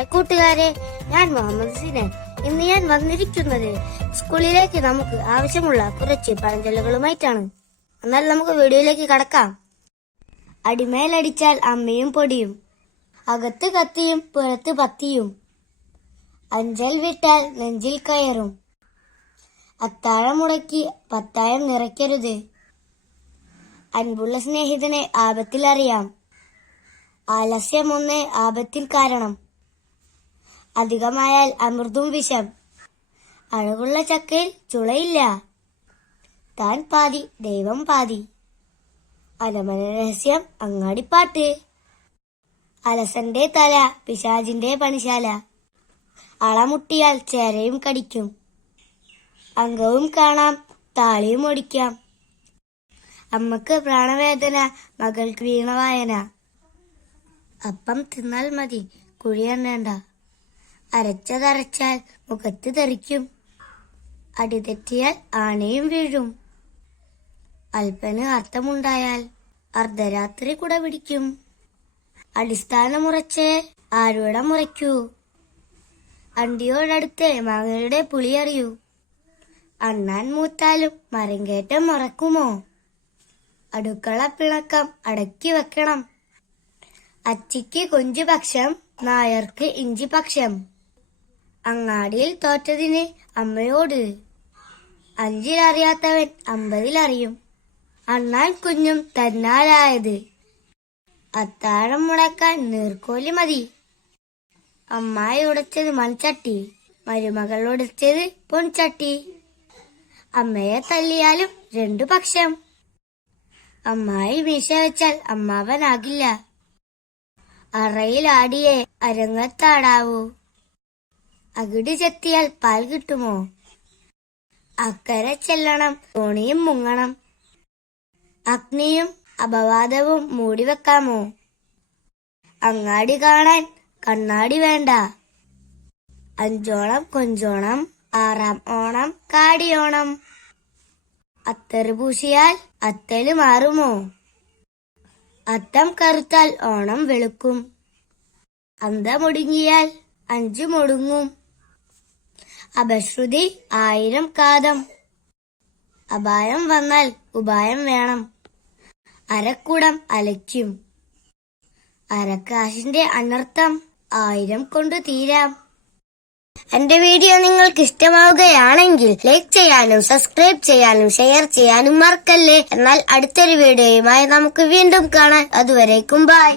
Hi കൂട്ടുകാരെ ഞാൻ മുഹമ്മദ് സിനൻ. ഇന്ന് ഞാൻ വന്നിരിക്കുന്നത് സ്കൂളിലേക്ക് നമുക്ക് ആവശ്യമുള്ള കുറച്ച് പഴഞ്ചൊല്ലുകളുമായിട്ടാണ്. എന്നാൽ നമുക്ക് വീഡിയോയിലേക്ക് കടക്കാം. അടിമേലടിച്ചാൽ അമ്മയും പൊടിയും അകത്ത് കത്തിയും പുറത്ത് പത്തിയും അഞ്ചൽ വിട്ടാൽ നെഞ്ചിൽ കയറും അത്താഴം മുടക്കി പത്തായം നിറയ്ക്കരുത് അൻപുള്ള സ്നേഹിതനെ ആപത്തിലറിയാം ആലസ്യമൊന്ന് ആപത്തിൽ കാരണം അധികമായാൽ അമൃതും വിഷം. അഴകുള്ള ചക്കയിൽ ചുളയില്ല. താൻ പാതി ദൈവം പാതി. അലമന രഹസ്യം അങ്ങാടിപ്പാട്ട്. അലസന്റെ തല പിശാജിന്റെ പണിശാല. അളമുട്ടിയാൽ ചേരയും കടിക്കും. അംഗവും കാണാം താളിയും ഒടിക്കാം അമ്മയ്ക്ക് പ്രാണവേദന മകൾക്ക് വീണവായന അപ്പം തിന്നാൽ മതി കുഴിയെണ്ണേണ്ട അരച്ചതരച്ചാൽ മുഖത്ത് തെറിക്കും. അടിതെറ്റിയാൽ ആണയും വീഴും. അല്പന് അർത്ഥമുണ്ടായാൽ അർദ്ധരാത്രി കുട പിടിക്കും. അടിസ്ഥാനമുറച്ച് ആരോട മുറയ്ക്കൂ. അണ്ടിയോടടുത്ത് മാങ്ങയുടെ പുളി അറിയൂ. അണ്ണാൻ മൂത്താലും മരങ്കേറ്റം മറക്കുമോ? അടുക്കള പിണക്കം അടക്കി വെക്കണം. അച്ചിക്ക് കൊഞ്ചു പക്ഷം നായർക്ക് ഇഞ്ചി പക്ഷം. അങ്ങാടിയിൽ തോറ്റതിന് അമ്മയോട്. അഞ്ചിലറിയാത്തവൻ അമ്പതിലറിയും. അണ്ണാൻ കുഞ്ഞും തന്നാലായത്. അത്താഴം മുടക്കാൻ നീർക്കോലി മതി. അമ്മായി ഉടച്ചത് മൺചട്ടി മരുമകൾ ഉടച്ചത് പൊൺചട്ടി അമ്മയെ തല്ലിയാലും രണ്ടു പക്ഷം. അമ്മായി മീശ വെച്ചാൽ അമ്മാവനാകില്ല. അറയിലാടിയേ അരങ്ങത്താടാവൂ. അകിട് ചെത്തിയാൽ പാൽ കിട്ടുമോ? അക്കരെ ചെല്ലണം തോണിയും മുങ്ങണം. അഗ്നിയും അപവാദവും മൂടിവെക്കാമോ അങ്ങാടി കാണാൻ കണ്ണാടി വേണ്ട. അഞ്ചോണം കൊഞ്ചോണം ആറാം ഓണം കാടിയോണം. അത്തറ് പൂശിയാൽ അത്തൽ മാറുമോ? അത്തം കറുത്താൽ ഓണം വെളുക്കും. അന്തമൊടുങ്ങിയാൽ അഞ്ചു മുടുങ്ങും. അപശ്രുതി ആയിരം കാതം. അപായം വന്നാൽ ഉപായം വേണം. അരക്കുടം അലയ്ക്കും. അരക്കാശിന്റെ അനർത്ഥം ആയിരം കൊണ്ട് തീരാം. എന്റെ വീഡിയോ നിങ്ങൾക്ക് ഇഷ്ടമാവുകയാണെങ്കിൽ ലൈക്ക് ചെയ്യാനും സബ്സ്ക്രൈബ് ചെയ്യാനും ഷെയർ ചെയ്യാനും മറക്കല്ലേ. എന്നാൽ അടുത്തൊരു വീഡിയോയുമായി നമുക്ക് വീണ്ടും കാണാം. അതുവരേക്കും ബൈ